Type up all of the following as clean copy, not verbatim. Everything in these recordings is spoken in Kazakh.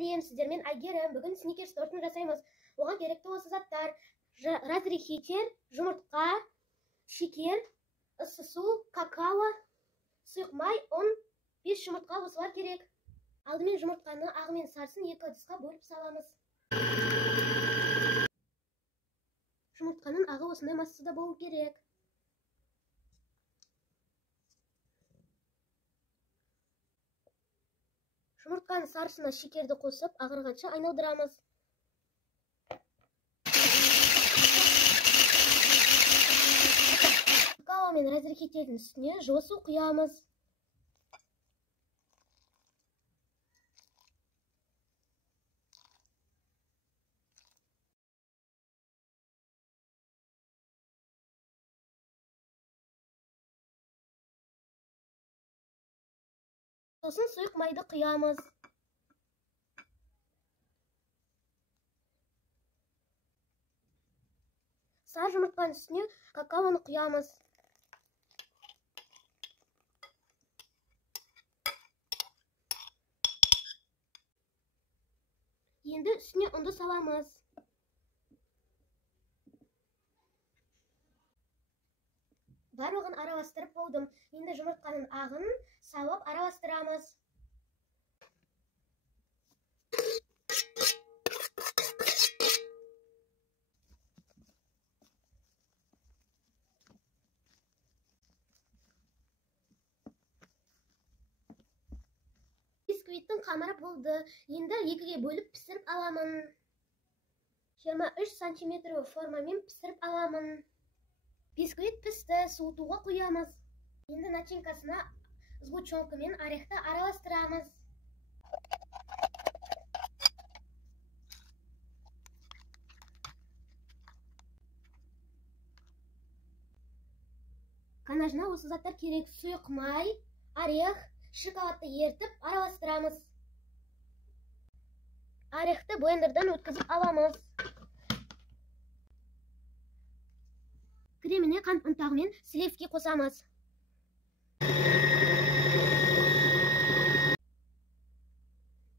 Сәлем, сіздермен Әйгерім. Бүгін сникерс тортын жасаймыз. Оған керекті осы заттар: разрыхитель, жұмыртқа, шекер, ыссы су, какао, сұйық май, ұн, 5 жұмыртқа осылар керек. Алдымен жұмыртқаны ағы мен сарысын 2 ыдысқа бөліп саламыз. Жұмыртқаның ағы осындай массада болу керек. Жұмыртқаның сарысына шекерді қосып, ағырғанша айналдырамыз. Какао мен разрыхительдің үстіне жылы су құямыз. Сосын сұйық майды құямыз. Сары жұмыртқаның үстіне какаоны құямыз. Енді үстіне ұнды саламыз. Барлығын араластырып болдым. Енді жұмыртқаның ағын салып араластырамыз. Бисквиттің қамыры болды. Енді 2-ге бөліп пісіріп аламын. 23 сантиметр формамен пісіріп аламын. Бисквит пісті, суытуға құямыз. Енді начинкасына сгущенка мен орехты араластырамыз. Канажына осы заттар керек: сұйық май, орех, шоколадты ертіп араластырамыз. Орехты блендерден өткізіп аламыз. Креміне қант ұнтағы мен сливки қосамыз.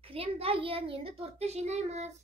Крем дайын, енді тортты жинаймыз.